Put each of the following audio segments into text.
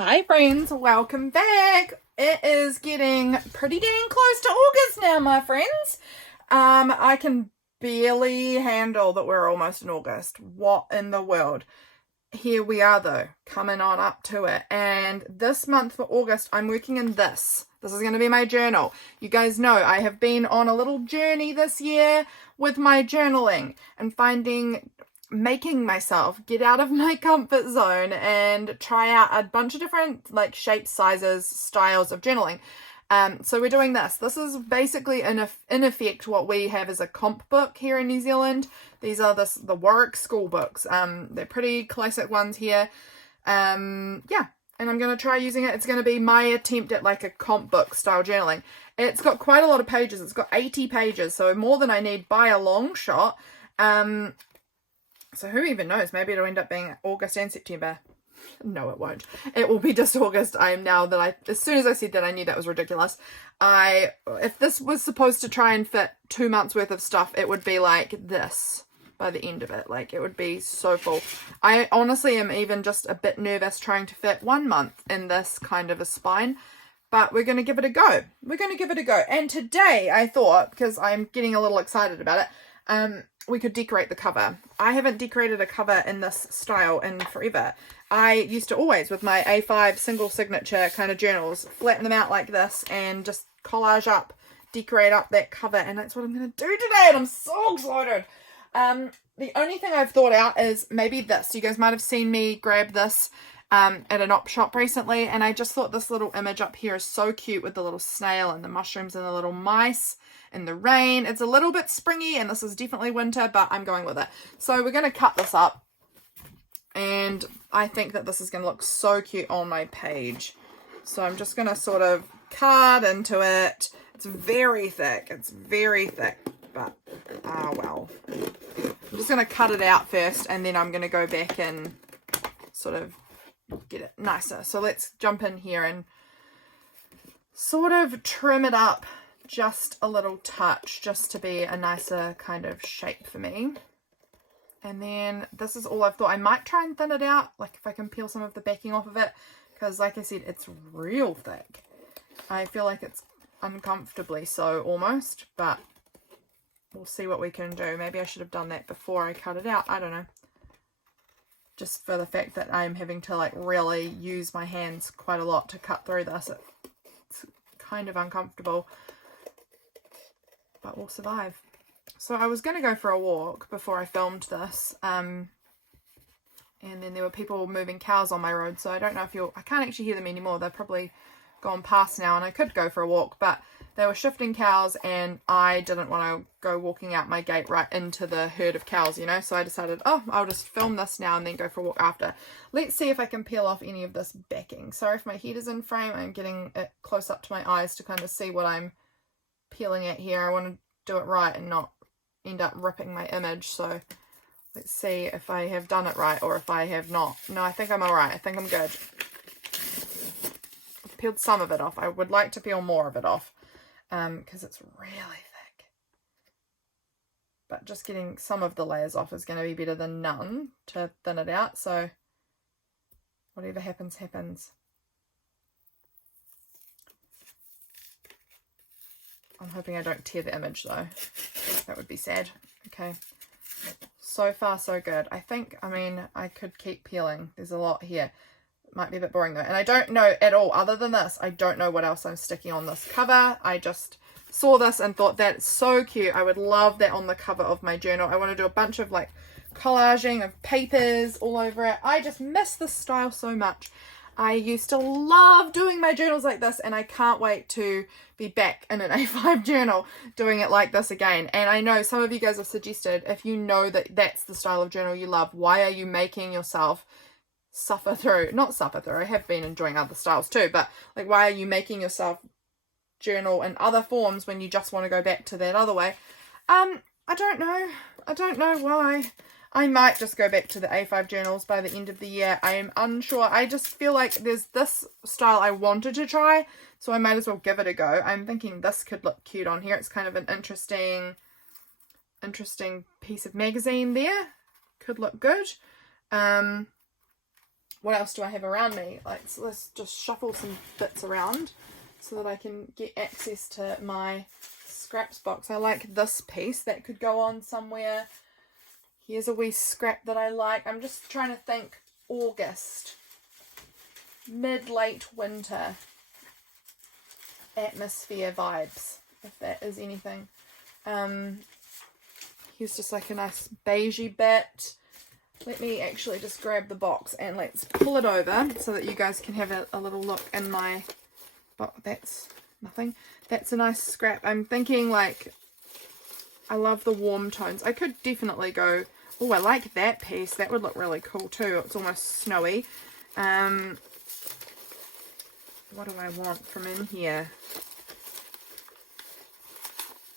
Hi friends, welcome back. It is getting pretty dang close to August now, my friends. I can barely handle that we're almost in August. What in the world? Here we are though, coming on up to it. And this month for August, I'm working in this. This is going to be my journal. You guys know I have been on a little journey this year with my journaling and making myself get out of my comfort zone and try out a bunch of different like shapes, sizes, styles of journaling. So we're doing this. This is basically in effect what we have as a comp book here in New Zealand. These are the work school books. They're pretty classic ones here. Yeah, and I'm going to try using it. It's going to be my attempt at like a comp book style journaling. It's got quite a lot of pages. It's got 80 pages, so more than I need by a long shot. So who even knows? Maybe it'll end up being August and September. No, it won't. It will be just August. As soon as I said that, I knew that was ridiculous. If this was supposed to try and fit 2 months worth of stuff, it would be like this by the end of it. Like, it would be so full. I honestly am even just a bit nervous trying to fit 1 month in this kind of a spine. But we're going to give it a go. And today I thought, because I'm getting a little excited about it, we could decorate the cover. I haven't decorated a cover in this style in forever. I used to always, with my A5 single signature kind of journals, flatten them out like this and just collage up, decorate up that cover. And that's what I'm going to do today. And I'm so excited. The only thing I've thought out is maybe this. You guys might have seen me grab this at an op shop recently. And I just thought this little image up here is so cute with the little snail and the mushrooms and the little mice in the rain. It's a little bit springy and this is definitely winter, but I'm going with it. So we're going to cut this up and I think that this is going to look so cute on my page. So I'm just going to sort of cut into it. It's very thick, but well. I'm just going to cut it out first and then I'm going to go back and sort of get it nicer. So let's jump in here and sort of trim it up just a little touch, just to be a nicer kind of shape for me. And then this is all I've thought. I might try and thin it out, like if I can peel some of the backing off of it, because like I said, it's real thick. I feel like it's uncomfortably so almost, but we'll see what we can do. Maybe I should have done that before I cut it out. I don't know. Just for the fact that I'm having to like really use my hands quite a lot to cut through this. It's kind of uncomfortable, but we'll survive. So I was going to go for a walk before I filmed this, and then there were people moving cows on my road, so I don't know if I can't actually hear them anymore. They've probably gone past now, and I could go for a walk, but they were shifting cows, and I didn't want to go walking out my gate right into the herd of cows, you know, so I decided, I'll just film this now and then go for a walk after. Let's see if I can peel off any of this backing. Sorry if my head is in frame. I'm getting it close up to my eyes to kind of see what I'm peeling at here. I want to do it right and not end up ripping my image. So let's see if I have done it right or if I have not. No, I think I'm all right. I think I'm good. I've peeled some of it off. I would like to peel more of it off because it's really thick. But just getting some of the layers off is going to be better than none to thin it out. So whatever happens, happens. I'm hoping I don't tear the image though. That would be sad. Okay. So far, so good. I could keep peeling. There's a lot here. It might be a bit boring though. And I don't know at all, other than this, I don't know what else I'm sticking on this cover. I just saw this and thought that's so cute. I would love that on the cover of my journal. I want to do a bunch of like collaging of papers all over it. I just miss this style so much. I used to love doing my journals like this, and I can't wait to be back in an A5 journal doing it like this again. And I know some of you guys have suggested, if you know that that's the style of journal you love, why are you making yourself suffer through? Not suffer through, I have been enjoying other styles too, but like, why are you making yourself journal in other forms when you just want to go back to that other way? I don't know why. I might just go back to the A5 journals by the end of the year. I am unsure. I just feel like there's this style I wanted to try, so I might as well give it a go. I'm thinking this could look cute on here. It's kind of an interesting piece of magazine there. Could look good. what else do I have around me? Like, so let's just shuffle some bits around so that I can get access to my scraps box. I like this piece. That could go on somewhere. Here's a wee scrap that I like. I'm just trying to think August. Mid-late winter atmosphere vibes, if that is anything. Here's just like a nice beigey bit. Let me actually just grab the box and let's pull it over so that you guys can have a little look in my box. That's nothing. That's a nice scrap. I'm thinking, like, I love the warm tones. I could definitely go, oh, I like that piece. That would look really cool too. It's almost snowy. What do I want from in here?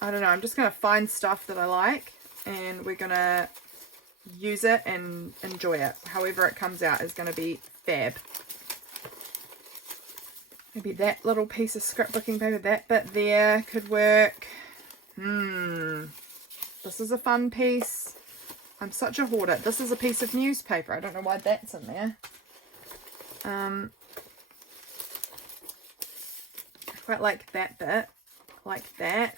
I don't know. I'm just going to find stuff that I like and we're going to use it and enjoy it. However it comes out is going to be fab. Maybe that little piece of scrapbooking paper, that bit there could work. This is a fun piece. I'm such a hoarder. This is a piece of newspaper. I don't know why that's in there. I quite like that bit. Like that.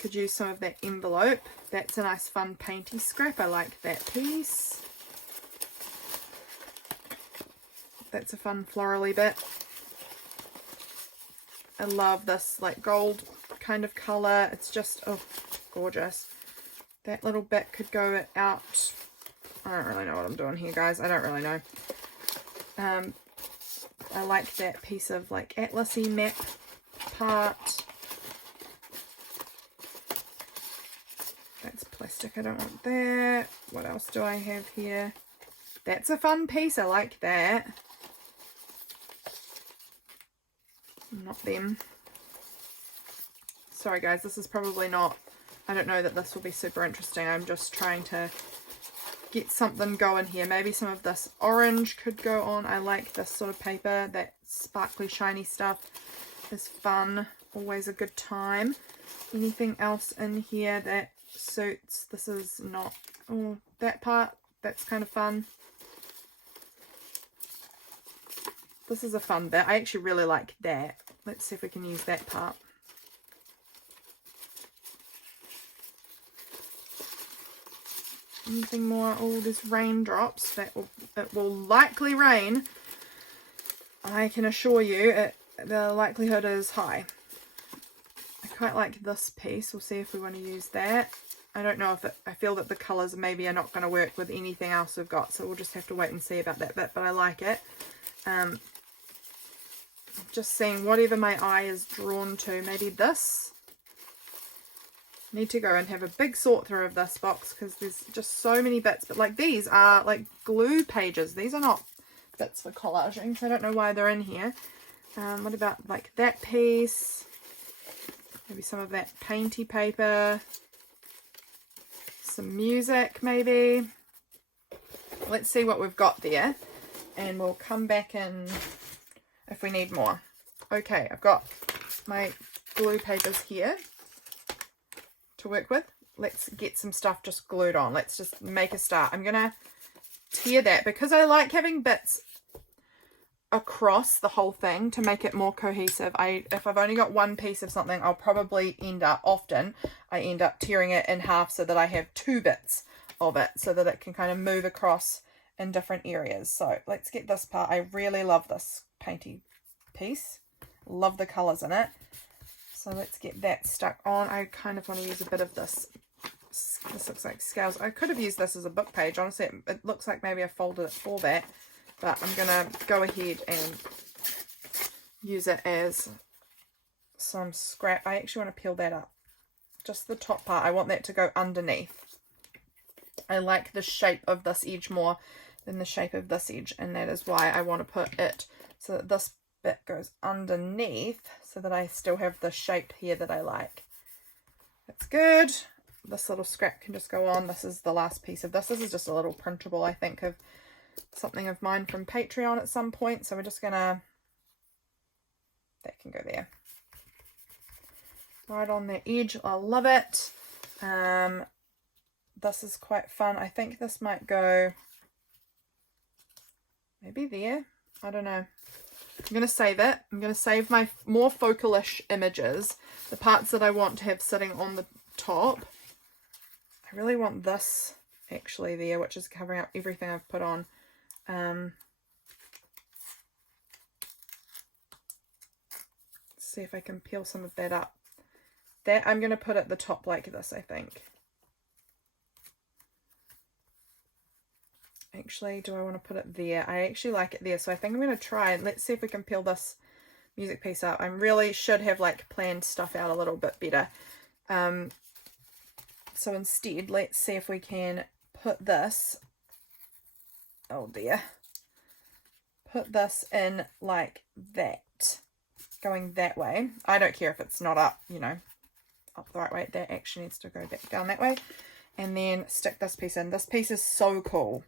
Could use some of that envelope. That's a nice fun painty scrap. I like that piece. That's a fun florally bit. I love this like gold kind of colour. It's just, oh, gorgeous. That little bit could go out. I don't really know what I'm doing here, guys. I don't really know. I like that piece of like atlasy map part. That's plastic. I don't want that. What else do I have here? That's a fun piece. I like that. Not them. Sorry guys, this is probably not, I don't know that this will be super interesting. I'm just trying to get something going here. Maybe some of this orange could go on. I like this sort of paper. That sparkly shiny stuff is fun. Always a good time. Anything else in here that suits? This is not, oh, that part, that's kind of fun. This is a fun bit. I actually really like that. Let's see if we can use that part. Anything more? Oh, there's raindrops. It will likely rain. I can assure you the likelihood is high. I quite like this piece. We'll see if we want to use that. I don't know if I feel that the colours maybe are not going to work with anything else we've got, so we'll just have to wait and see about that bit, but I like it. Just seeing whatever my eye is drawn to. Maybe this. Need to go and have a big sort through of this box because there's just so many bits. But like these are like glue pages. These are not bits for collaging, so I don't know why they're in here. What about like that piece? Maybe some of that painty paper. Some music maybe. Let's see what we've got there. And we'll come back in if we need more. Okay, I've got my glue papers here to work with. Let's get some stuff just glued on. Let's just make a start. I'm going to tear that because I like having bits across the whole thing to make it more cohesive. If I've only got one piece of something, I'll probably end up tearing it in half so that I have two bits of it so that it can kind of move across in different areas. So let's get this part. I really love this painty piece. Love the colours in it. So let's get that stuck on. I kind of want to use a bit of this. This looks like scales. I could have used this as a book page. Honestly, it looks like maybe I folded it for that. But I'm going to go ahead and use it as some scrap. I actually want to peel that up. Just the top part. I want that to go underneath. I like the shape of this edge more than the shape of this edge. And that is why I want to put it so that this bit goes underneath so that I still have the shape here that I like. That's good. This little scrap can just go on. This is the last piece of this. This is just a little printable, I think, of something of mine from Patreon at some point. So we're just gonna, that can go there. Right on the edge. I love it. this is quite fun. I think this might go maybe there. I don't know. I'm going to save it. I'm going to save my more focalish images, the parts that I want to have sitting on the top. I really want this actually there, which is covering up everything I've put on. Let's see if I can peel some of that up. That I'm going to put at the top like this, I think. Actually, do I want to put it there? I actually like it there, so I think I'm going to try and let's see if we can peel this music piece up. I really should have like planned stuff out a little bit better. So instead, let's see if we can put this, oh dear, put this in like that, going that way. I don't care if it's not up, you know, up the right way. That actually needs to go back down that way. And then stick this piece in. This piece is so cool.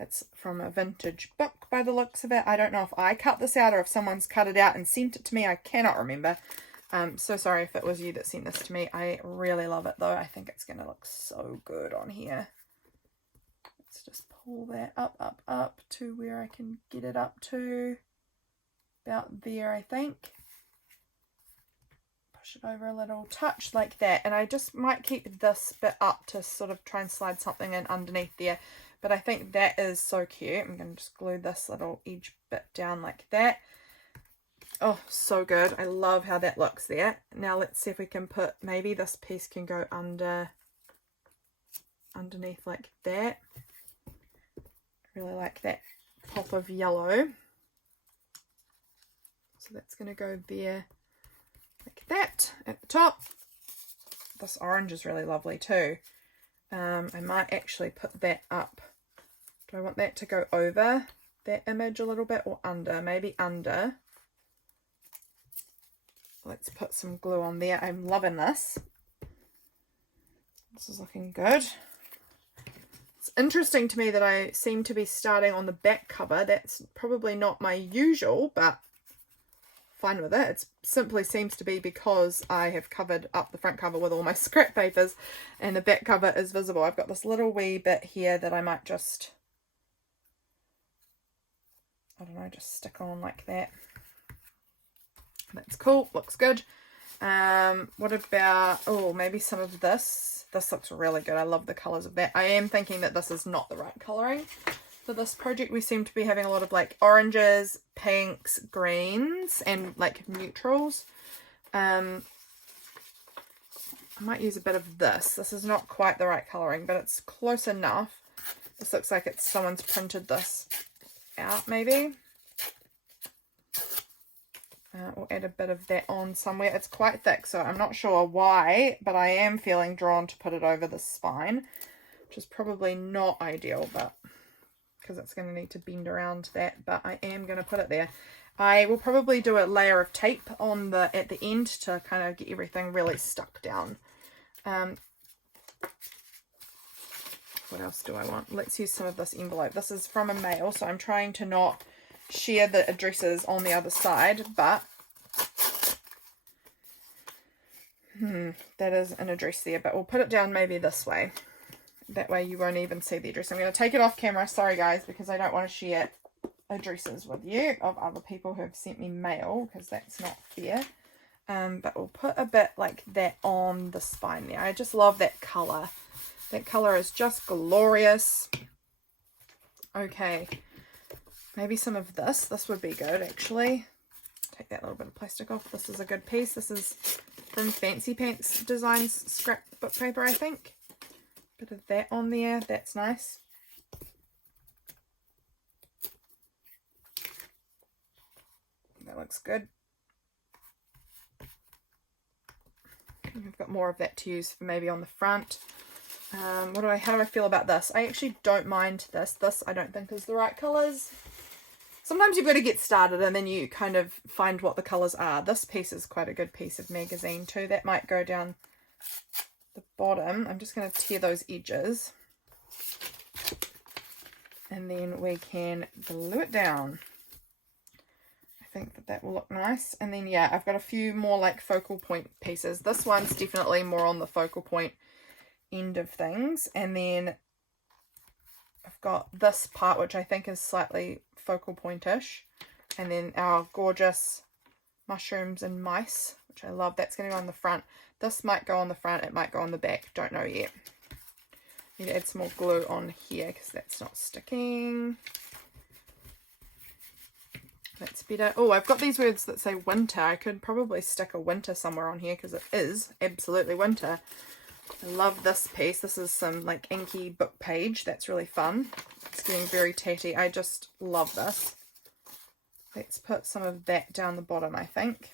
It's from a vintage book by the looks of it. I don't know if I cut this out or if someone's cut it out and sent it to me. I cannot remember. So sorry if it was you that sent this to me. I really love it though. I think it's going to look so good on here. Let's just pull that up to where I can get it up to. About there, I think. Push it over a little touch like that. And I just might keep this bit up to sort of try and slide something in underneath there. But I think that is so cute. I'm going to just glue this little edge bit down like that. Oh, so good. I love how that looks there. Now let's see if we can put, maybe this piece can go underneath like that. I really like that pop of yellow. So that's going to go there like that at the top. This orange is really lovely too. I might actually put that up. Do I want that to go over that image a little bit or under? Maybe under. Let's put some glue on there. I'm loving this. This is looking good. It's interesting to me that I seem to be starting on the back cover. That's probably not my usual, but fine with it. It simply seems to be because I have covered up the front cover with all my scrap papers and the back cover is visible. I've got this little wee bit here that I might just, I don't know, just stick on like that. That's cool. Looks good. What about, oh, maybe some of this. This looks really good. I love the colours of that. I am thinking that this is not the right colouring for this project. We seem to be having a lot of like oranges, pinks, greens, and like neutrals. I might use a bit of this. This is not quite the right colouring, but it's close enough. This looks like it's someone's printed this out maybe. We'll add a bit of that on somewhere. It's quite thick, so I'm not sure why, but I am feeling drawn to put it over the spine, which is probably not ideal, but because it's going to need to bend around that, but I am going to put it there. I will probably do a layer of tape on the at the end to kind of get everything really stuck down. What else do I want? Let's use some of this envelope. This is from a mail, so I'm trying to not share the addresses on the other side, but that is an address there, but we'll put it down maybe this way. That way you won't even see the address. I'm going to take it off camera, sorry guys, because I don't want to share addresses with you of other people who have sent me mail, because that's not fair. But we'll put a bit like that on the spine there. I just love that colour. That colour is just glorious. Okay. Maybe some of this. This would be good, actually. Take that little bit of plastic off. This is a good piece. This is from Fancy Pants Designs scrapbook paper, I think. Bit of that on there. That's nice. That looks good. I've got more of that to use for maybe on the front. How do I feel about this? I actually don't mind this. This I don't think is the right colours. Sometimes you've got to get started and then you kind of find what the colours are. This piece is quite a good piece of magazine too. That might go down the bottom. I'm just going to tear those edges. And then we can glue it down. I think that will look nice. And then, yeah, I've got a few more like focal point pieces. This one's definitely more on the focal point end of things, and then I've got this part which I think is slightly focal pointish, and then our gorgeous mushrooms and mice, which I love. That's going to go on the front. This might go on the front, it might go on the back, don't know yet. Need to add some more glue on here because that's not sticking. That's better. Oh, I've got these words that say winter. I could probably stick a winter somewhere on here because it is absolutely winter. I love this piece. This is some like inky book page. That's really fun. It's getting very tatty. I just love this. Let's put some of that down the bottom, I think.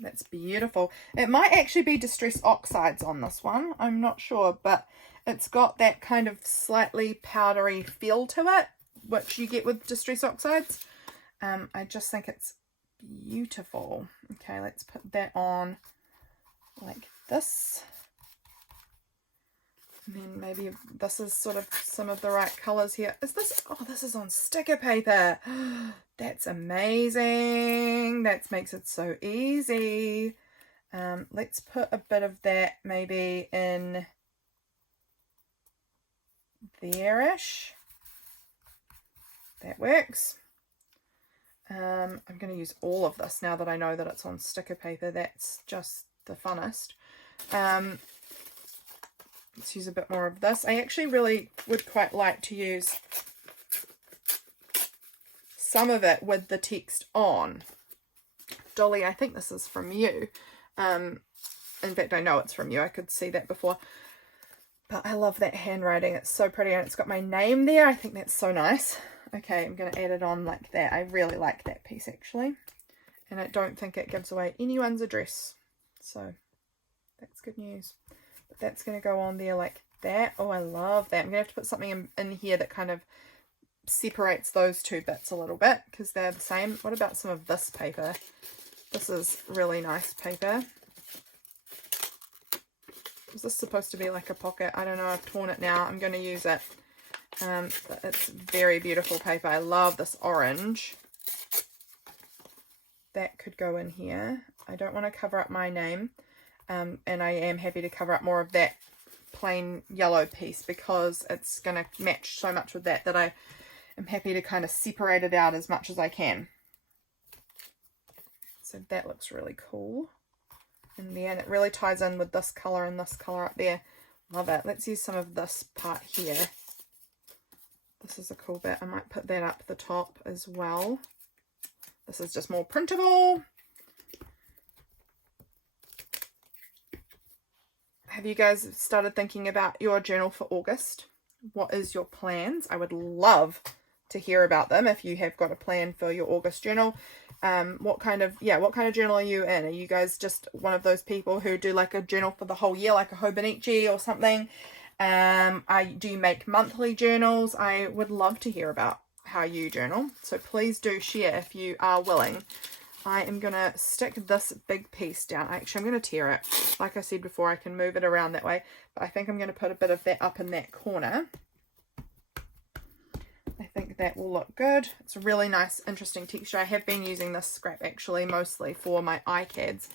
That's beautiful. It might actually be Distress Oxides on this one. I'm not sure, but it's got that kind of slightly powdery feel to it, which you get with Distress Oxides. I just think it's beautiful. Okay, let's put that on like this. And then maybe this is sort of some of the right colours here. Is this? Oh, this is on sticker paper. That's amazing. That makes it so easy. Let's put a bit of that maybe in there-ish. That works. I'm going to use all of this now that I know that it's on sticker paper. That's just the funnest. Let's use a bit more of this. I actually really would quite like to use some of it with the text on. Dolly, I think this is from you. In fact, I know it's from you. I could see that before. But I love that handwriting. It's so pretty, and it's got my name there. I think that's so nice. Okay, I'm going to add it on like that. I really like that piece, actually. And I don't think it gives away anyone's address. So, that's good news. But that's going to go on there like that. Oh, I love that. I'm going to have to put something in here that kind of separates those two bits a little bit, because they're the same. What about some of this paper? This is really nice paper. Is this supposed to be like a pocket? I don't know. I've torn it now. I'm going to use it. But it's very beautiful paper. I love this orange. That could go in here. I don't want to cover up my name. And I am happy to cover up more of that plain yellow piece because it's going to match so much with that I am happy to kind of separate it out as much as I can. So that looks really cool. In there, and it really ties in with this colour and this colour up there. Love it. Let's use some of this part here. This is a cool bit. I might put that up the top as well. This is just more printable. Have you guys started thinking about your journal for August? What is your plans? I would love to hear about them if you have got a plan for your August journal. What kind of journal are you in? Are you guys just one of those people who do like a journal for the whole year, like a Hobonichi or something? Do you make monthly journals? I would love to hear about how you journal. So please do share if you are willing. I am going to stick this big piece down. Actually, I'm going to tear it. Like I said before, I can move it around that way. But I think I'm going to put a bit of that up in that corner. I think that will look good. It's a really nice, interesting texture. I have been using this scrap actually mostly for my iCads,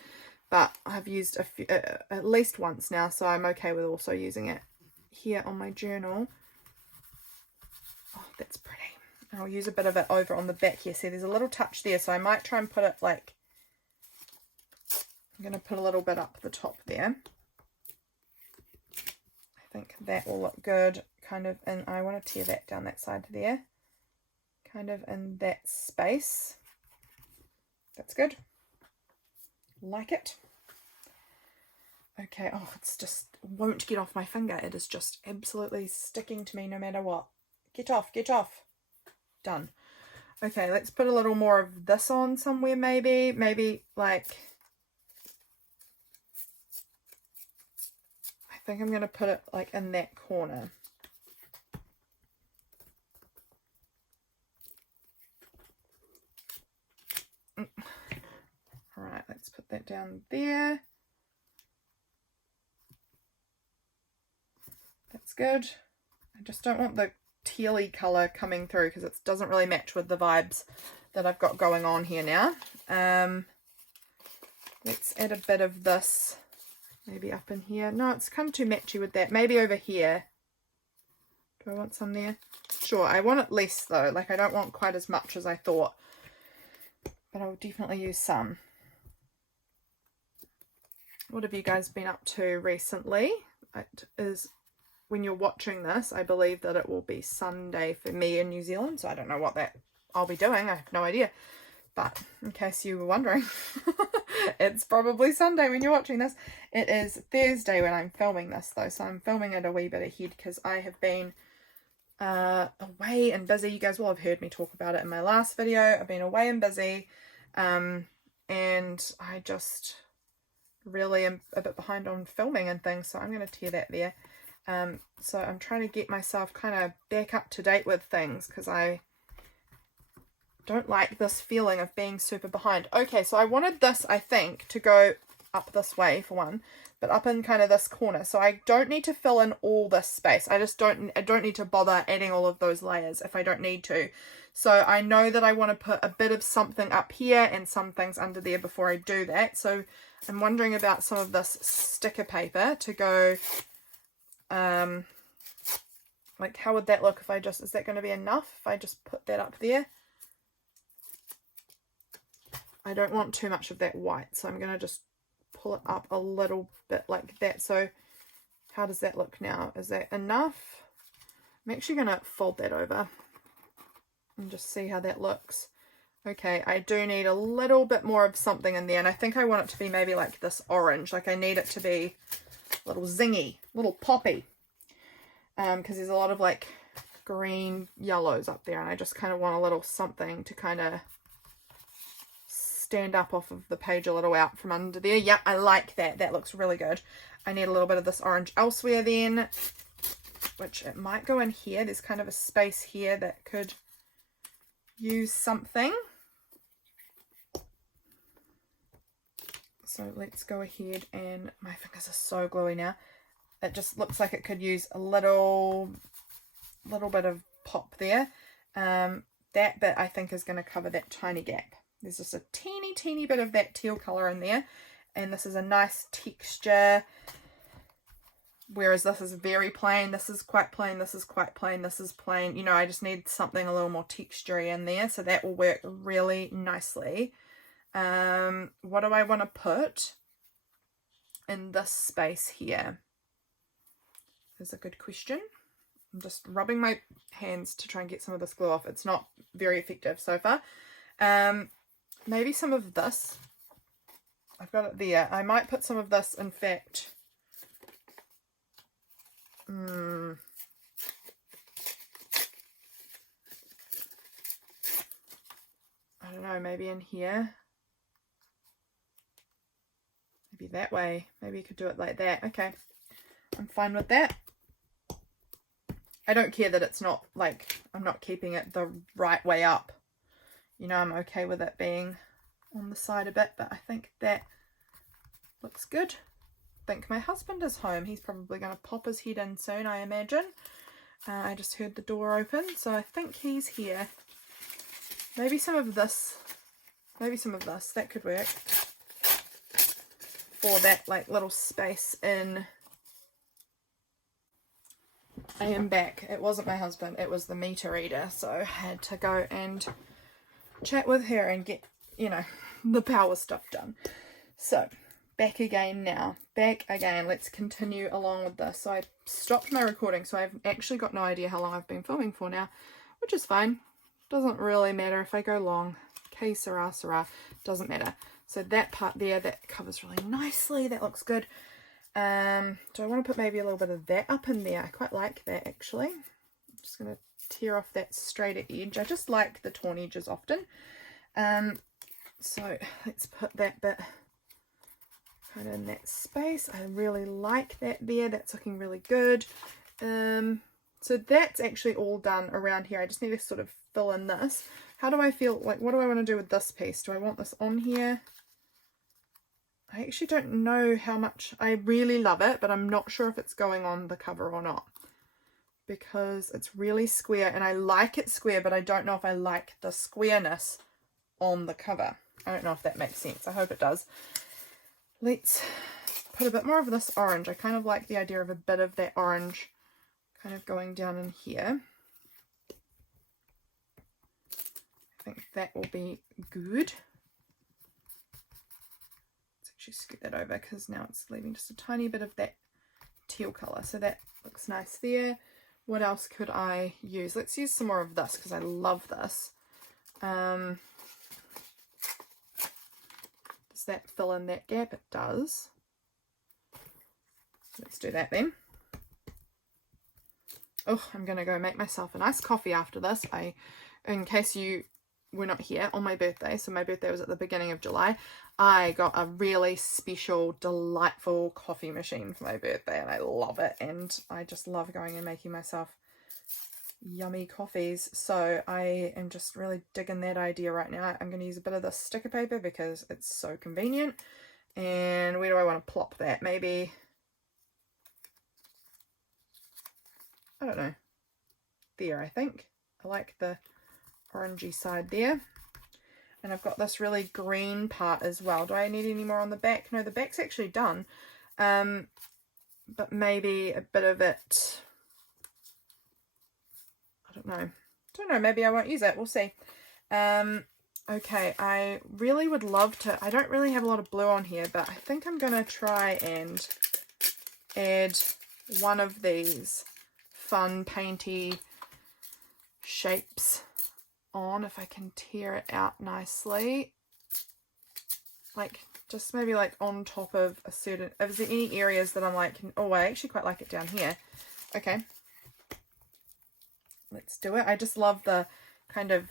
but I've used a few, at least once now, so I'm okay with also using it here on my journal. Oh, that's pretty. And I'll use a bit of it over on the back here. See, there's a little touch there, so I might try and put it like, I'm going to put a little bit up the top there. I think that will look good. Kind of, and I want to tear that down that side there, kind of in that space. That's good. Like it. Okay. Oh, it's just won't get off my finger. It is just absolutely sticking to me no matter what. Get off, get off. Done. Okay, let's put a little more of this on somewhere maybe like, I think I'm going to put it like in that corner. Alright, let's put that down there. That's good. I just don't want the tealy colour coming through because it doesn't really match with the vibes that I've got going on here now. Let's add a bit of this Maybe up in here. No, it's kind of too matchy with that. Maybe over here. Do I want some there? Sure, I want it less though. Like, I don't want quite as much as I thought. But I will definitely use some. What have you guys been up to recently? It is, when you're watching this, I believe that it will be Sunday for me in New Zealand. So I don't know what that I'll be doing. I have no idea. But in case you were wondering, it's probably Sunday when you're watching this. It is Thursday when I'm filming this though. So I'm filming it a wee bit ahead because I have been away and busy. You guys will have heard me talk about it in my last video. I've been away and busy. And I just really am a bit behind on filming and things. So I'm going to tear that there. So I'm trying to get myself kind of back up to date with things because I don't like this feeling of being super behind. Okay, so I wanted this, I think, to go up this way for one, but up in kind of this corner. So I don't need to fill in all this space. I don't need to bother adding all of those layers if I don't need to. So I know that I want to put a bit of something up here and some things under there before I do that. So I'm wondering about some of this sticker paper to go, like how would that look if I just, is that going to be enough if I just put that up there? I don't want too much of that white, so I'm going to just pull it up a little bit like that. So how does that look now? Is that enough? I'm actually going to fold that over and just see how that looks. Okay, I do need a little bit more of something in there, and I think I want it to be maybe like this orange. Like I need it to be a little zingy, a little poppy, because there's a lot of like green yellows up there, and I just kind of want a little something to kind of stand up off of the page a little out from under there. Yep, I like that. That looks really good. I need a little bit of this orange elsewhere then, which it might go in here. There's kind of a space here that could use something. So let's go ahead, and my fingers are so gluey now. It just looks like it could use a little bit of pop there. That bit I think is going to cover that tiny gap. There's just a teeny bit of that teal colour in there, and this is a nice texture, whereas this is very plain. This is quite plain, this is quite plain, this is plain. You know, I just need something a little more textury in there, so that will work really nicely. What do I want to put in this space here is a good question. I'm just rubbing my hands to try and get some of this glue off. It's not very effective so far. Maybe some of this. I've got it there. I might put some of this, in fact. I don't know, maybe in here. Maybe that way. Maybe you could do it like that. Okay. I'm fine with that. I don't care that it's not like, I'm not keeping it the right way up. You know, I'm okay with it being on the side a bit, but I think that looks good. I think my husband is home. He's probably going to pop his head in soon, I imagine. I just heard the door open, so I think he's here. Maybe some of this. Maybe some of this. That could work. For that, like, little space in. I am back. It wasn't my husband. It was the meter reader, so I had to go and chat with her and get, you know, the power stuff done. So back again now. Back again. Let's continue along with this. So I stopped my recording, so I've actually got no idea how long I've been filming for now, which is fine. Doesn't really matter if I go long. Que sera, sera. Doesn't matter. So that part there, that covers really nicely. That looks good. Do I want to put maybe a little bit of that up in there? I quite like that, actually. I'm just going to tear off that straighter edge. I just like the torn edges often. So let's put that bit kind of in that space. I really like that there. That's looking really good. So that's actually all done around here. I just need to sort of fill in this. How do I feel, like, what do I want to do with this piece? Do I want this on here? I actually don't know how much. I really love it, but I'm not sure if it's going on the cover or not, because it's really square, and I like it square, but I don't know if I like the squareness on the cover. I don't know if that makes sense. I hope it does. Let's put a bit more of this orange. I kind of like the idea of a bit of that orange kind of going down in here. I think that will be good. Let's actually scoot that over because now it's leaving just a tiny bit of that teal colour. So that looks nice there. What else could I use? Let's use some more of this because I love this. Does that fill in that gap? It does. Let's do that then. Oh, I'm going to go make myself a nice coffee after this. In case you were not here, on my birthday, so my birthday was at the beginning of July, I got a really special, delightful coffee machine for my birthday, and I love it, and I just love going and making myself yummy coffees. So I am just really digging that idea right now. I'm going to use a bit of this sticker paper because it's so convenient. And where do I want to plop that? Maybe, I don't know, there. I think I like the orangey side there. And I've got this really green part as well. Do I need any more on the back? No, the back's actually done. But maybe a bit of it, I don't know, maybe I won't use it, we'll see. Okay, I really would love to, I don't really have a lot of blue on here, but I think I'm gonna try and add one of these fun painty shapes on, if I can tear it out nicely, like just maybe like on top of a certain, is there any areas that I'm like, oh, I actually quite like it down here. Okay, let's do it. I just love the kind of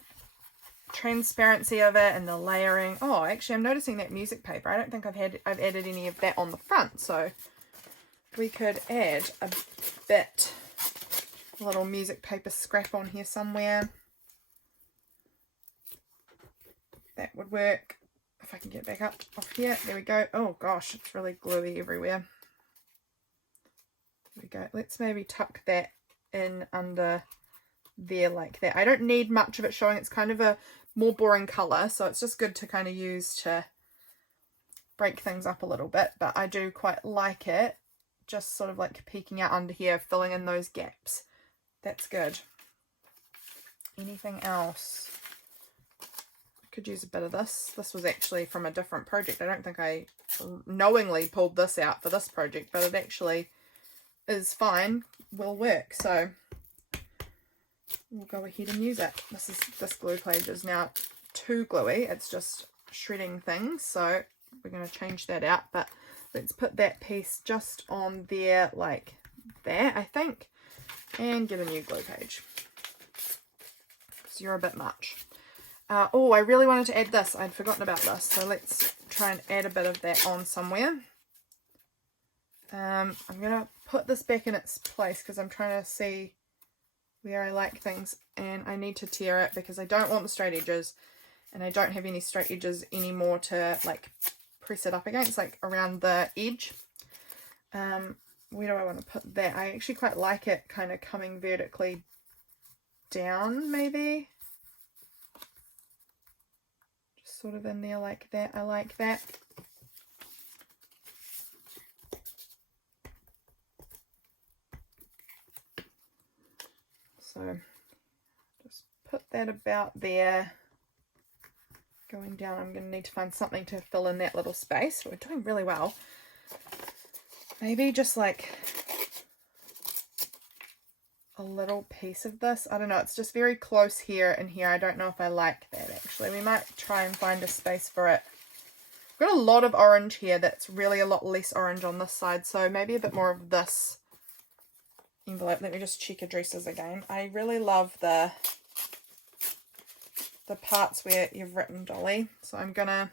transparency of it and the layering. Oh, actually I'm noticing that music paper, I don't think I've added any of that on the front, so we could add a little music paper scrap on here somewhere. That would work. If I can get back up off here, there we go. Oh gosh, it's really gluey everywhere. There we go. Let's maybe tuck that in under there like that. I don't need much of it showing. It's kind of a more boring colour, so it's just good to kind of use to break things up a little bit, but I do quite like it just sort of like peeking out under here, filling in those gaps. That's good. Anything else? I could use a bit of this. This was actually from a different project. I don't think I knowingly pulled this out for this project, but it actually is fine, will work, so we'll go ahead and use it. This glue page is now too gluey, it's just shredding things, so we're going to change that out. But let's put that piece just on there like that, I think, and get a new glue page because you're a bit much. Oh, I really wanted to add this. I'd forgotten about this, so let's try and add a bit of that on somewhere. I'm going to put this back in its place because I'm trying to see where I like things, and I need to tear it because I don't want the straight edges, and I don't have any straight edges anymore to like press it up against, like around the edge. Where do I want to put that? I actually quite like it kind of coming vertically down, maybe. Just sort of in there like that. I like that. So just put that about there. Going down, I'm going to need to find something to fill in that little space. We're doing really well. Maybe just like a little piece of this. I don't know, it's just very close here and here. I don't know if I like that actually. We might try and find a space for it. I've got a lot of orange here that's really a lot less orange on this side, so maybe a bit more of this envelope. Let me just check addresses again. I really love the parts where you've written Dolly, so I'm gonna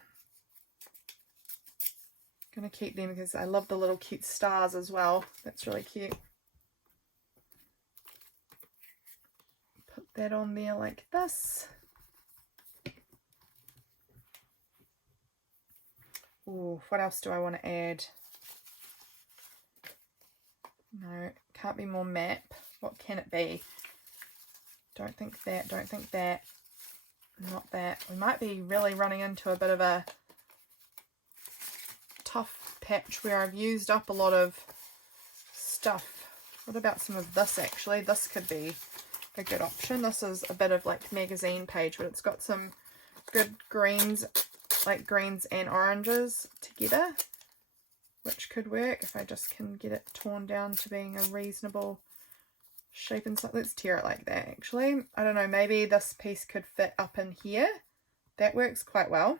keep them because I love the little cute stars as well. That's really cute. Put that on there like this. Ooh, what else do I want to add? No, can't be more map. What can it be? Don't think that, don't think that. Not that. We might be really running into a bit of a tough patch where I've used up a lot of stuff. What about some of this actually? This could be a good option. This is a bit of like magazine page, but it's got some good greens, like greens and oranges together, which could work if I just can get it torn down to being a reasonable shape and stuff. Let's tear it like that actually. I don't know, maybe this piece could fit up in here. That works quite well.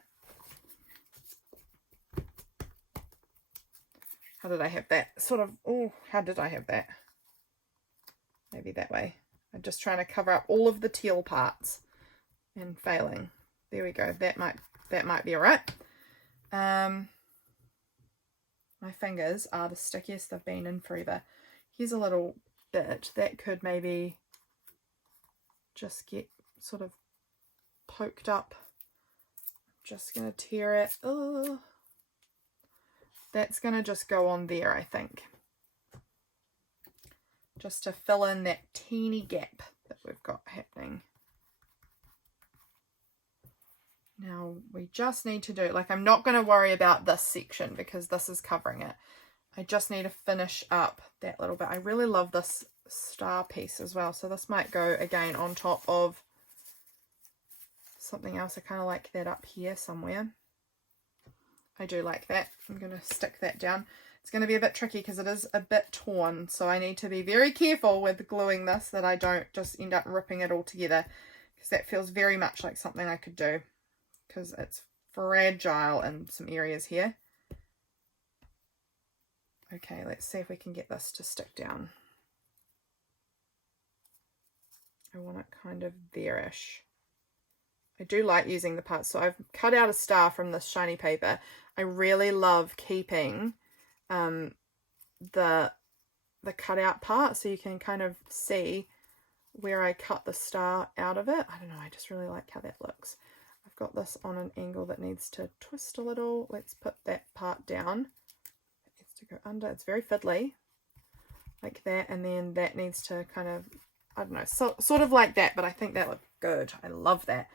How did I have that? Sort of, oh, how did I have that? Maybe that way. I'm just trying to cover up all of the teal parts and failing. There we go. That might be all right. My fingers are the stickiest they've been in forever. Here's a little bit that could maybe just get sort of poked up. I'm just going to tear it. Oh. That's going to just go on there, I think. Just to fill in that teeny gap that we've got happening. Now, we just need to do, like, I'm not going to worry about this section because this is covering it. I just need to finish up that little bit. I really love this star piece as well. So this might go, again, on top of something else. I kind of like that up here somewhere. I do like that. I'm going to stick that down. It's going to be a bit tricky because it is a bit torn, so I need to be very careful with gluing this that I don't just end up ripping it all together, because that feels very much like something I could do because it's fragile in some areas here. Okay, let's see if we can get this to stick down. I want it kind of there-ish. I do like using the parts. So I've cut out a star from this shiny paper. I really love keeping the cutout part, so you can kind of see where I cut the star out of it. I don't know, I just really like how that looks. I've got this on an angle that needs to twist a little. Let's put that part down. It needs to go under. It's very fiddly, like that, and then that needs to kind of, I don't know, sort of like that, but I think that looked good. I love that.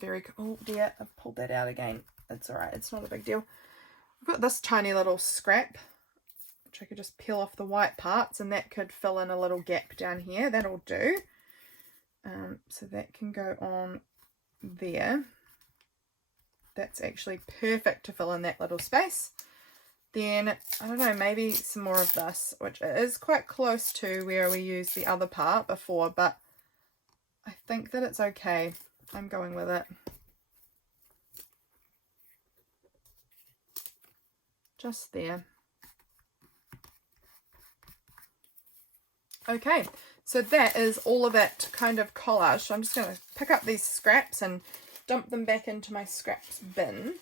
Very cool. Oh dear, I've pulled that out again. It's alright, it's not a big deal. I've got this tiny little scrap which I could just peel off the white parts, and that could fill in a little gap down here. That'll do. So that can go on there. That's actually perfect to fill in that little space. Then, I don't know, maybe some more of this, which is quite close to where we used the other part before, but I think that it's okay. I'm going with it. Just there. Okay, so that is all of it kind of collage. So I'm just going to pick up these scraps and dump them back into my scraps bin.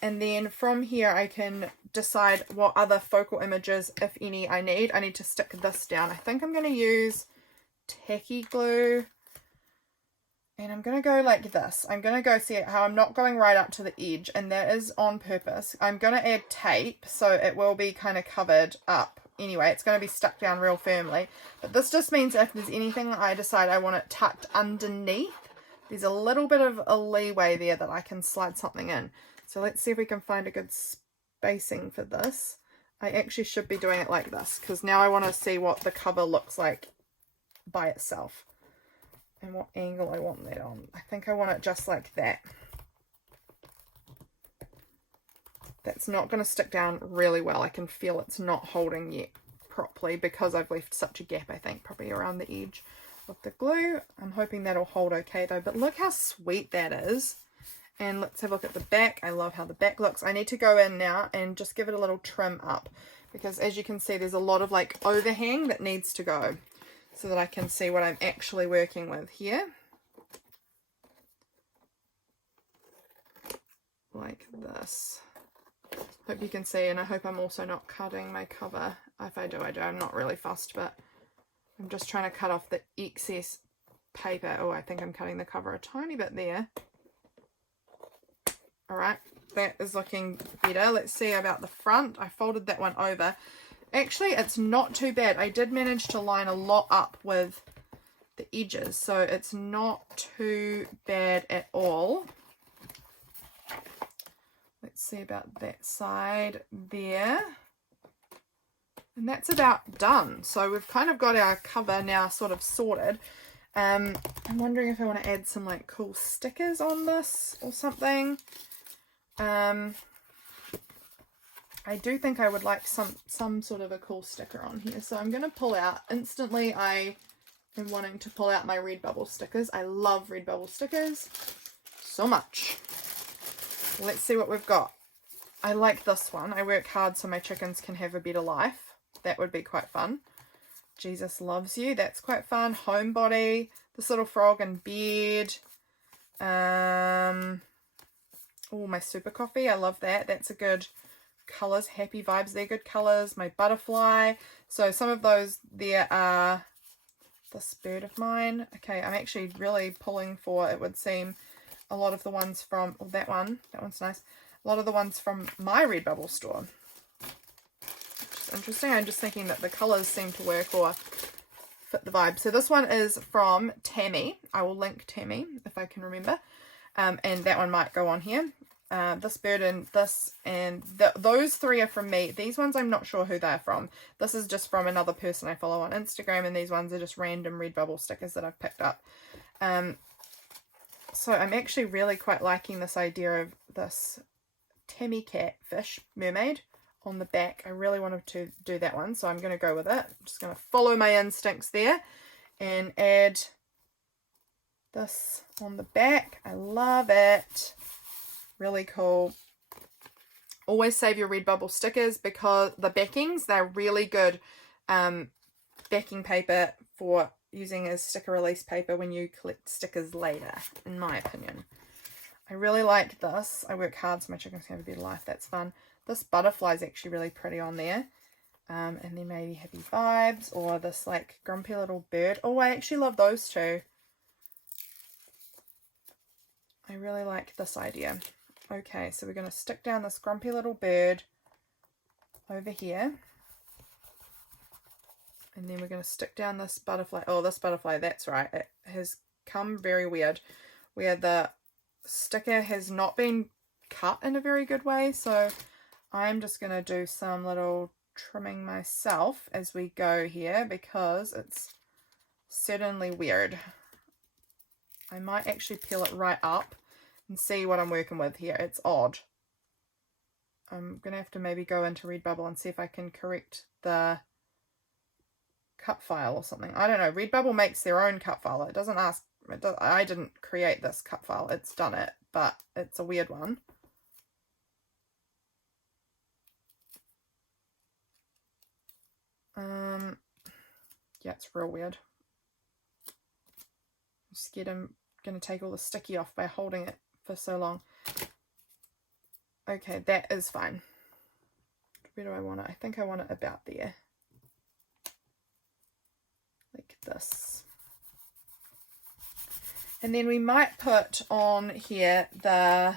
And then from here I can decide what other focal images, if any, I need. I need to stick this down. I think I'm going to use tacky glue. And I'm going to go like this. I'm going to go see how I'm not going right up to the edge, and that is on purpose. I'm going to add tape so it will be kind of covered up. Anyway, it's going to be stuck down real firmly. But this just means if there's anything that I decide I want it tucked underneath, there's a little bit of a leeway there that I can slide something in. So let's see if we can find a good spacing for this. I actually should be doing it like this, because now I want to see what the cover looks like by itself. And what angle I want that on. I think I want it just like that. That's not going to stick down really well. I can feel it's not holding yet properly because I've left such a gap, I think, probably around the edge of the glue. I'm hoping that'll hold okay though, but look how sweet that is. And let's have a look at the back. I love how the back looks. I need to go in now and just give it a little trim up, because as you can see, there's a lot of like overhang that needs to go, so that I can see what I'm actually working with here. Like this. Hope you can see, and I hope I'm also not cutting my cover. If I do, I do. I'm not really fussed, but I'm just trying to cut off the excess paper. Oh, I think I'm cutting the cover a tiny bit there. Alright, that is looking better. Let's see about the front. I folded that one over. Actually, it's not too bad. I did manage to line a lot up with the edges, so it's not too bad at all. Let's see about that side there. And that's about done. So we've kind of got our cover now sort of sorted. I'm wondering if I want to add some like cool stickers on this or something. I do think I would like some sort of a cool sticker on here. So I'm going to pull out. Instantly I am wanting to pull out my Redbubble stickers. I love Redbubble stickers so much. Let's see what we've got. I like this one. I work hard so my chickens can have a better life. That would be quite fun. Jesus loves you. That's quite fun. Homebody. This little frog and beard. Oh, my super coffee. I love that. That's a good colours. Happy vibes. They're good colours. My butterfly. So some of those there are this bird of mine. Okay, I'm actually really pulling for, it would seem, a lot of the ones from, oh, that one's nice. A lot of the ones from my Redbubble store. Interesting. I'm just thinking that the colours seem to work or fit the vibe. So this one is from Tammy. I will link Tammy if I can remember. And that one might go on here. This bird and this and those three are from me. These ones I'm not sure who they're from. This is just from another person I follow on Instagram, and these ones are just random Redbubble stickers that I've picked up. So I'm actually really quite liking this idea of this Tammy catfish mermaid on the back. I really wanted to do that one, so I'm going to go with it. I'm just going to follow my instincts there and add this on the back. I love it. Really cool. Always save your Redbubble stickers because the backings, they're really good backing paper for using as sticker release paper when you collect stickers later, in my opinion. I really like this. I work hard so my chickens can have a better life. That's fun. This butterfly is actually really pretty on there. And then maybe happy vibes or this like grumpy little bird. Oh, I actually love those two. I really like this idea. Okay, so we're going to stick down this grumpy little bird over here. And then we're going to stick down this butterfly. Oh, this butterfly, that's right. It has come very weird where the sticker has not been cut in a very good way. So I'm just going to do some little trimming myself as we go here because it's certainly weird. I might actually peel it right up and see what I'm working with here. It's odd. I'm going to have to maybe go into Redbubble and see if I can correct the cut file or something. I don't know. Redbubble makes their own cut file. It doesn't ask. I didn't create this cut file. It's done it, but it's a weird one. Yeah, it's real weird. I'm scared I'm going to take all the sticky off by holding it for so long. Okay, that is fine. Where do I want it? I think I want it about there. Like this. And then we might put on here the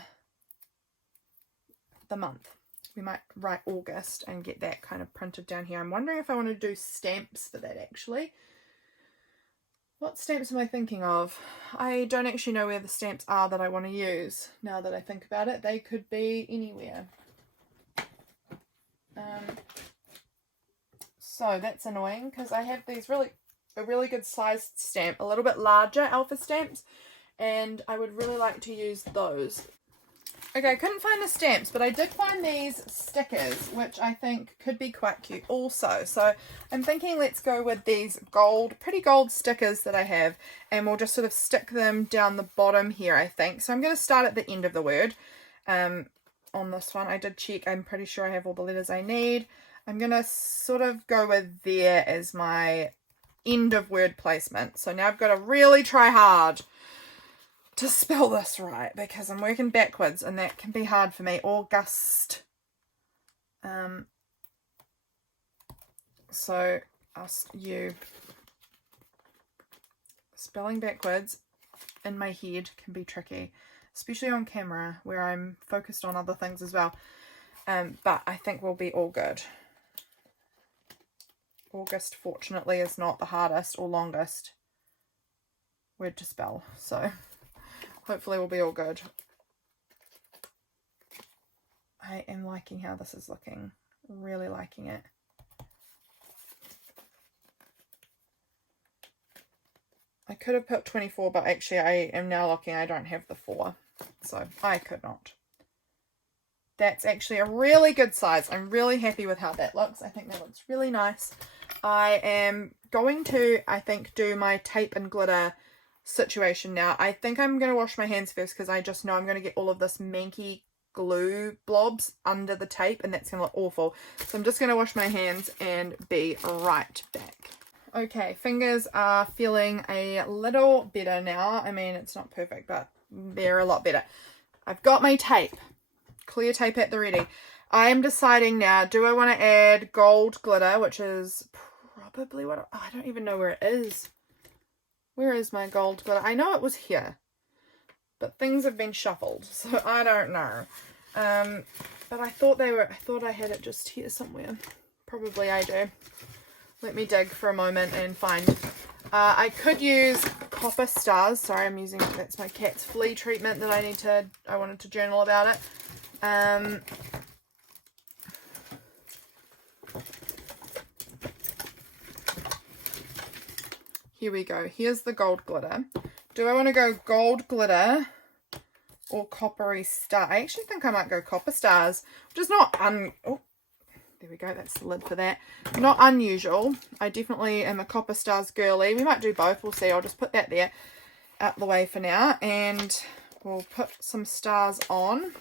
month. We might write August and get that kind of printed down here. I'm wondering if I want to do stamps for that actually. What stamps am I thinking of? I don't actually know where the stamps are that I want to use now that I think about it. They could be anywhere. So that's annoying because I have these a really good sized stamp, a little bit larger alpha stamps, and I would really like to use those. Okay, I couldn't find the stamps, but I did find these stickers, which I think could be quite cute also. So I'm thinking let's go with these pretty gold stickers that I have, and we'll just sort of stick them down the bottom here, I think. So I'm going to start at the end of the word on this one. I did check. I'm pretty sure I have all the letters I need. I'm going to sort of go with there as my end of word placement. So now I've got to really try hard to spell this right because I'm working backwards and that can be hard for me. August. So you spelling backwards in my head can be tricky, especially on camera where I'm focused on other things as well. But I think we'll be all good. August, fortunately, is not the hardest or longest word to spell, so hopefully we'll be all good. I am liking how this is looking. Really liking it. I could have put 24, but actually I am now looking, I don't have the 4. So I could not. That's actually a really good size. I'm really happy with how that looks. I think that looks really nice. I am going to, I think, do my tape and glitter situation now. I think I'm going to wash my hands first because I just know I'm going to get all of this manky glue blobs under the tape and that's going to look awful. So I'm just going to wash my hands and be right back. Okay, fingers are feeling a little better now. I mean, it's not perfect, but they're a lot better. I've got my tape, clear tape at the ready. I am deciding now, do I want to add gold glitter, which is probably what, I don't even know where it is. Where is my gold glitter? I know it was here, but things have been shuffled, so I don't know. But I thought I had it just here somewhere. Probably I do. Let me dig for a moment and find. I could use copper stars. Sorry, I'm using, that's my cat's flea treatment that I wanted to journal about it. Here we go. Here's the gold glitter. Do I want to go gold glitter or coppery star? I actually think I might go copper stars, which is not oh, there we go. That's the lid for that. Not unusual. I definitely am a copper stars girly. We might do both. We'll see. I'll just put that there out the way for now. And we'll put some stars on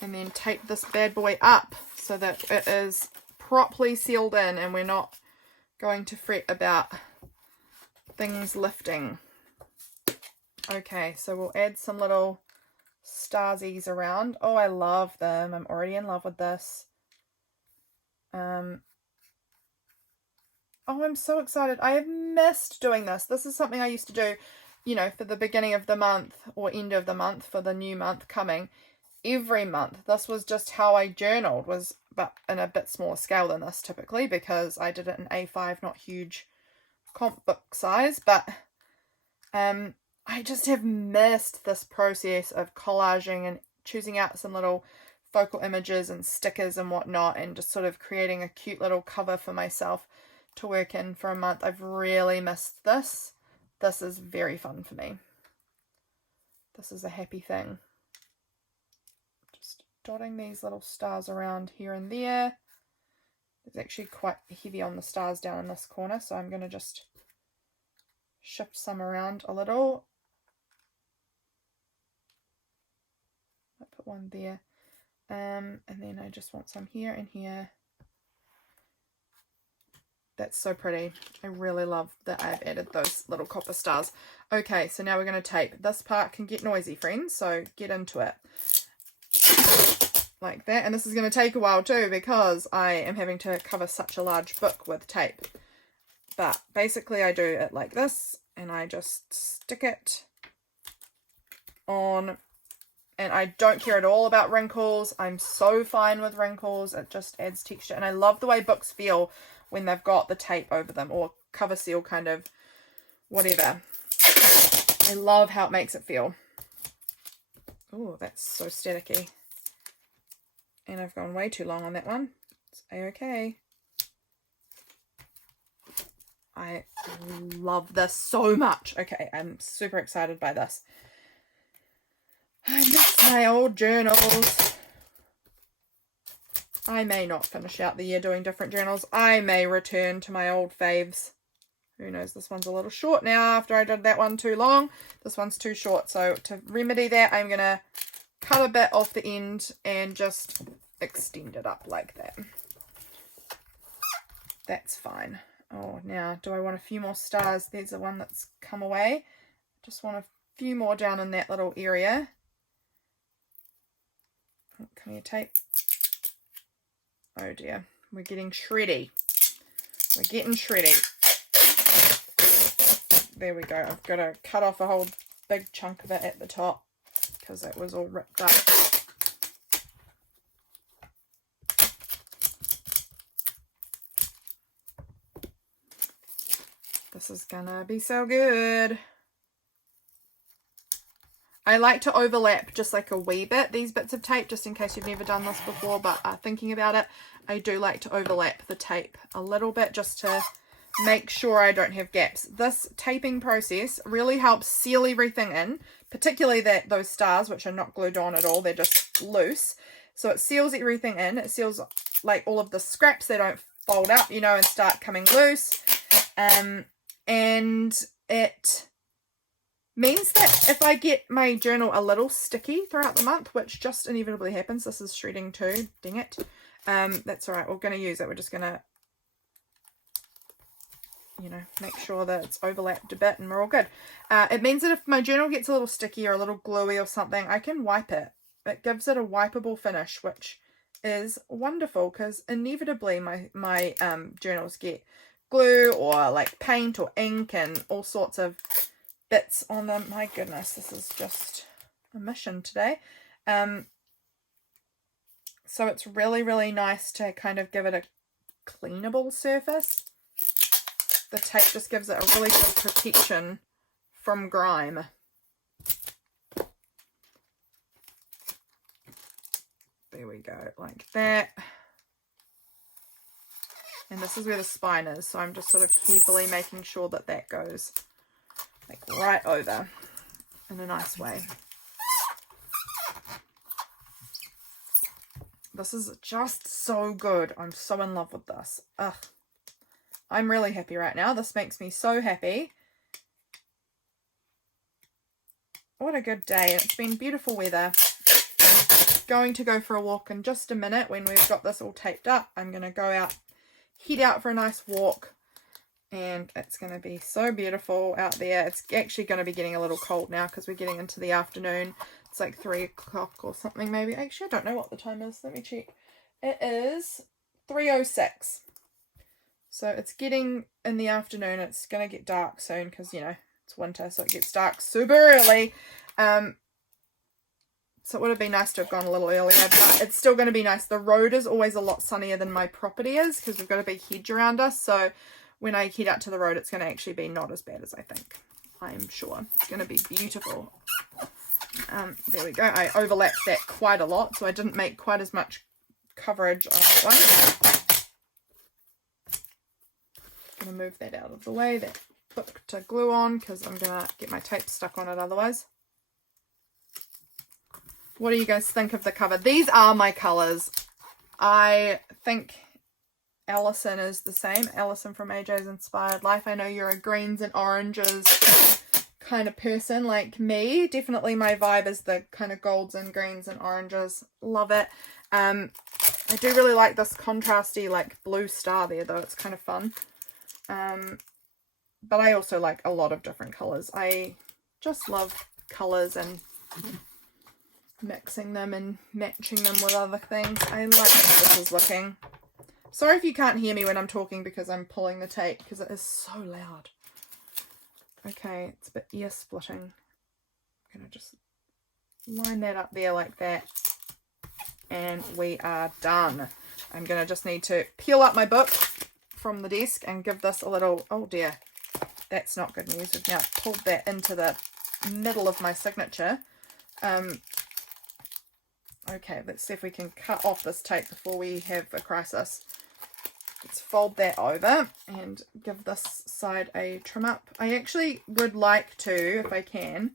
and then tape this bad boy up so that it is properly sealed in and we're not going to fret about things lifting. Okay, so we'll add some little starsies around. Oh, I love them. I'm already in love with this. Oh, I'm so excited. I have missed doing this. This is something I used to do, you know, for the beginning of the month or end of the month for the new month coming. Every month. This was just how I journaled, was but in a bit smaller scale than this typically because I did it in A5, not huge comp book size, but I just have missed this process of collaging and choosing out some little focal images and stickers and whatnot and just sort of creating a cute little cover for myself to work in for a month. I've really missed this. This is very fun for me. This is a happy thing. Just dotting these little stars around here and there. It's actually quite heavy on the stars down in this corner, so I'm going to just shift some around a little. I'll put one there. And then I just want some here and here. That's so pretty. I really love that I've added those little copper stars. Okay, so now we're going to tape. This part can get noisy, friends, so get into it. Like that. And this is going to take a while too because I am having to cover such a large book with tape. But basically I do it like this and I just stick it on. And I don't care at all about wrinkles. I'm so fine with wrinkles. It just adds texture. And I love the way books feel when they've got the tape over them or cover seal kind of whatever. I love how it makes it feel. Oh, that's so staticky. And I've gone way too long on that one. It's a-okay. I love this so much. Okay, I'm super excited by this. I miss my old journals. I may not finish out the year doing different journals. I may return to my old faves. Who knows? This one's a little short now after I did that one too long. This one's too short. So to remedy that, I'm going to cut a bit off the end and just extend it up like that. That's fine. Oh, now, do I want a few more stars? There's the one that's come away. Just want a few more down in that little area. Oh, come here, tape. Oh dear, we're getting shreddy. We're getting shreddy. There we go. I've got to cut off a whole big chunk of it at the top because it was all ripped up. This is gonna be so good. I like to overlap just like a wee bit these bits of tape, just in case you've never done this before but are thinking about it. I do like to overlap the tape a little bit just to make sure I don't have gaps. This taping process really helps seal everything in, particularly those stars, which are not glued on at all, they're just loose. So it seals everything in. It seals like all of the scraps, they don't fold up, you know, and start coming loose. And it means that if I get my journal a little sticky throughout the month, which just inevitably happens, this is shredding too, dang it. That's all right, we're going to use it. We're just going to, you know, make sure that it's overlapped a bit and we're all good. It means that if my journal gets a little sticky or a little gluey or something, I can wipe it. It gives it a wipeable finish, which is wonderful because inevitably my journals get glue or like paint or ink and all sorts of bits on them. My goodness, this is just a mission today. So it's really, really nice to kind of give it a cleanable surface. The tape just gives it a really good protection from grime. There we go, like that. And this is where the spine is, so I'm just sort of carefully making sure that that goes like right over in a nice way. This is just so good. I'm so in love with this. Ugh. I'm really happy right now. This makes me so happy. What a good day. It's been beautiful weather. Going to go for a walk in just a minute when we've got this all taped up. I'm going to go out, head out for a nice walk, and it's going to be so beautiful out there. It's actually going to be getting a little cold now because we're getting into the afternoon. It's like 3 o'clock or something maybe. Actually, I don't know what the time is. Let me check. It is 3:06. So it's getting in the afternoon. It's going to get dark soon because, you know, it's winter, so it gets dark super early. So it would have been nice to have gone a little earlier, but it's still going to be nice. The road is always a lot sunnier than my property is because we've got a big hedge around us. So when I head out to the road, it's going to actually be not as bad as I think. I'm sure. It's going to be beautiful. There we go. I overlapped that quite a lot, so I didn't make quite as much coverage on that one. I'm going to move that out of the way, that book to glue on, because I'm going to get my tape stuck on it otherwise. What do you guys think of the cover? These are my colours. I think Alison is the same. Alison from AJ's Inspired Life. I know you're a greens and oranges kind of person like me. Definitely my vibe is the kind of golds and greens and oranges. Love it. I do really like this contrasty like blue star there though. It's kind of fun. But I also like a lot of different colours. I just love colours and mixing them and matching them with other things. I like how this is looking. Sorry if you can't hear me when I'm talking because I'm pulling the tape because it is so loud. Okay, it's a bit ear splitting. I'm going to just line that up there like that. And we are done. I'm going to just need to peel up my book from the desk and give this a little, oh dear, that's not good news. We've now pulled that into the middle of my signature. Okay, let's see if we can cut off this tape before we have a crisis. Let's fold that over and give this side a trim up. I actually would like to, if I can,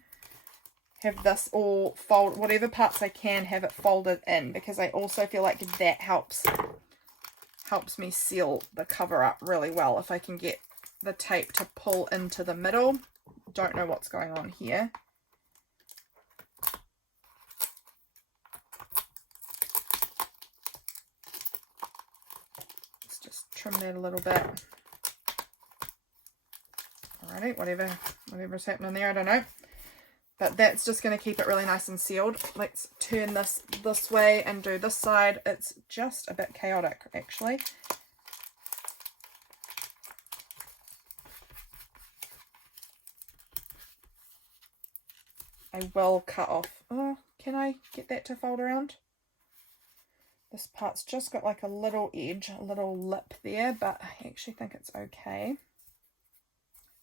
have this all fold, whatever parts I can have it folded in, because I also feel like that helps me seal the cover up really well. If I can get the tape to pull into the middle. Don't know what's going on here. Trim that a little bit. Alrighty, whatever's happening there, I don't know. But that's just going to keep it really nice and sealed. Let's turn this way and do this side. It's just a bit chaotic, actually. I will cut off. Oh, can I get that to fold around? This part's just got like a little edge, a little lip there, but I actually think it's okay.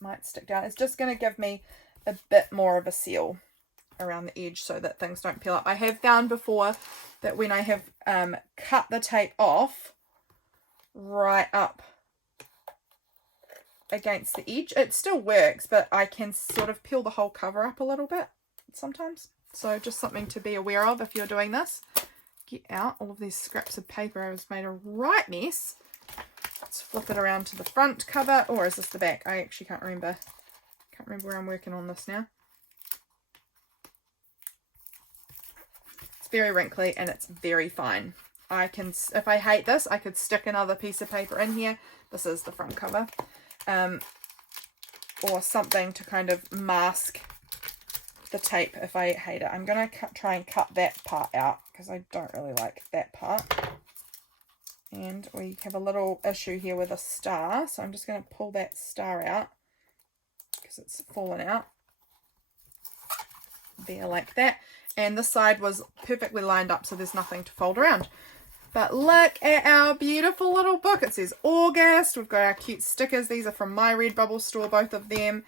Might stick down. It's just going to give me a bit more of a seal. around the edge so that things don't peel up. I have found before that when I have cut the tape off right up against the edge, it still works, but I can sort of peel the whole cover up a little bit sometimes. So just something to be aware of if you're doing this. Get out all of these scraps of paper. I was made a right mess. Let's flip it around to the front cover, or is this the back? I actually can't remember. Can't remember where I'm working on this now. It's very wrinkly and it's very fine. I can, if I hate this, I could stick another piece of paper in here. This is the front cover. Or something to kind of mask the tape if I hate it. I'm going to try and cut that part out because I don't really like that part. And we have a little issue here with a star, so I'm just going to pull that star out because it's fallen out. There, like that. And this side was perfectly lined up, so there's nothing to fold around. But look at our beautiful little book. It says August. We've got our cute stickers. These are from my Redbubble store, both of them.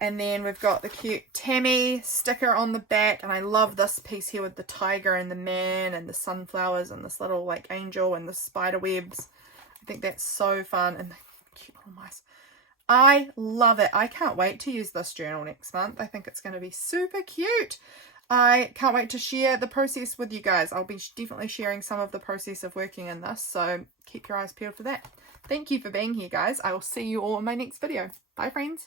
And then we've got the cute Tammy sticker on the back. And I love this piece here with the tiger and the man and the sunflowers and this little like angel and the spider webs. I think that's so fun. And the cute little mice. I love it. I can't wait to use this journal next month. I think it's going to be super cute. I can't wait to share the process with you guys. I'll be definitely sharing some of the process of working in this, so keep your eyes peeled for that. Thank you for being here, guys. I will see you all in my next video. Bye, friends.